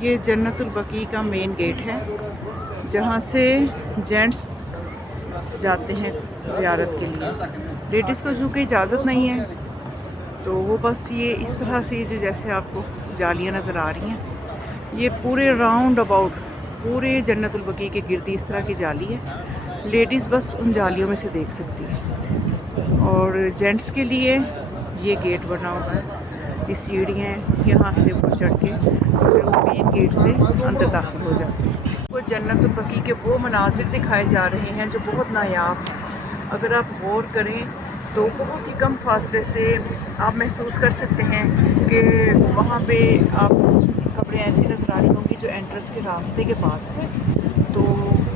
یہ جنت البقیع کا مین گیٹ ہے جہاں سے جینٹس جاتے ہیں زیارت کے لیے. لیڈیز کو چونکہ اجازت نہیں ہے تو وہ بس یہ اس طرح سے جو جیسے آپ کو جالیاں نظر آ رہی ہیں یہ پورے راؤنڈ اباؤٹ پورے جنت البقیع کے گردی اس طرح کی جالی ہے. لیڈیز بس ان جالیوں میں سے دیکھ سکتی ہیں اور جینٹس کے لیے یہ گیٹ بنا ہوا ہے. یہ سیڑھیاں یہاں سے اوپر چڑھ کے پھر وہ مین گیٹ سے اندر داخل ہو جاتے ہیں. وہ جنت البقیع کے وہ مناظر دکھائے جا رہے ہیں جو بہت نایاب ہیں. اگر آپ غور کریں تو بہت ہی کم فاصلے سے آپ محسوس کر سکتے ہیں کہ وہاں پہ آپ قبریں ایسی نظر آ رہی ہوں گی جو انٹرنس کے راستے کے پاس ہیں. تو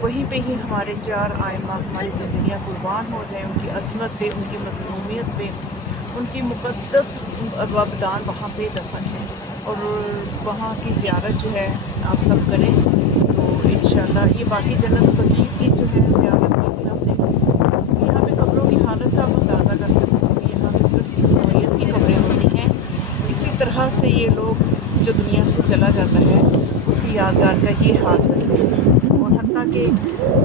وہیں پہ ہی ہمارے 4 آئمہ ہماری زندگیاں قربان ہو جائیں ان کی عظمت پہ، ان کی مظلومیت پہ. ان کی مقدس ابدان وہاں پہ دفن ہے اور وہاں کی زیارت جو ہے آپ سب کریں تو انشاءاللہ یہ باقی جنت البقیع کی جو ہے زیارت کی بھی آپ دیکھیں. یہاں پہ قبروں کی حالت کا آپ اندازہ کر سکتے ہیں کہ یہاں پہ صرف اس نوعیت کی قبریں ہوتی ہیں. اسی طرح سے یہ لوگ جو دنیا سے چلا جاتا ہے اس کی یادگار کا یہ حال ہے. اور حتیٰ کہ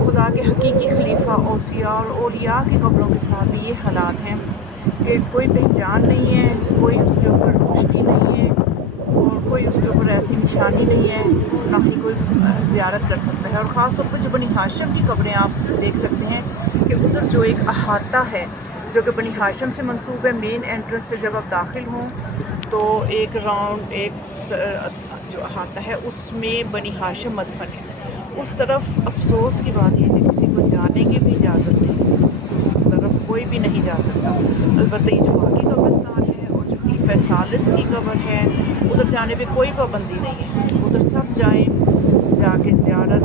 خدا کے حقیقی خلیفہ اوصیاء اور اولیاء کی قبروں کے ساتھ بھی یہ حالات ہیں کہ کوئی پہچان نہیں ہے، کوئی اس کے اوپر روشنی نہیں ہے اور کوئی اس کے اوپر ایسی نشانی نہیں ہے نہ ہی کوئی زیارت کر سکتا ہے. اور خاص طور پر جو بنی ہاشم کی قبریں آپ دیکھ سکتے ہیں کہ ادھر جو ایک احاطہ ہے جو کہ بنی ہاشم سے منسوب ہے. مین انٹرنس سے جب آپ داخل ہوں تو ایک راؤنڈ ایک جو احاطہ ہے اس میں بنی ہاشم مدفن ہے. اس طرف افسوس کی بات یہ ہے کہ کسی کو جانے کی بھی اجازت نہیں، اس طرف کوئی بھی نہیں جا سکتا. البتہ یہ جو باقی قبرستان ہے اور جو خلیفہ ثالث کی قبر ہے ادھر جانے پہ کوئی پابندی نہیں ہے. ادھر سب جائیں، جا کے زیارت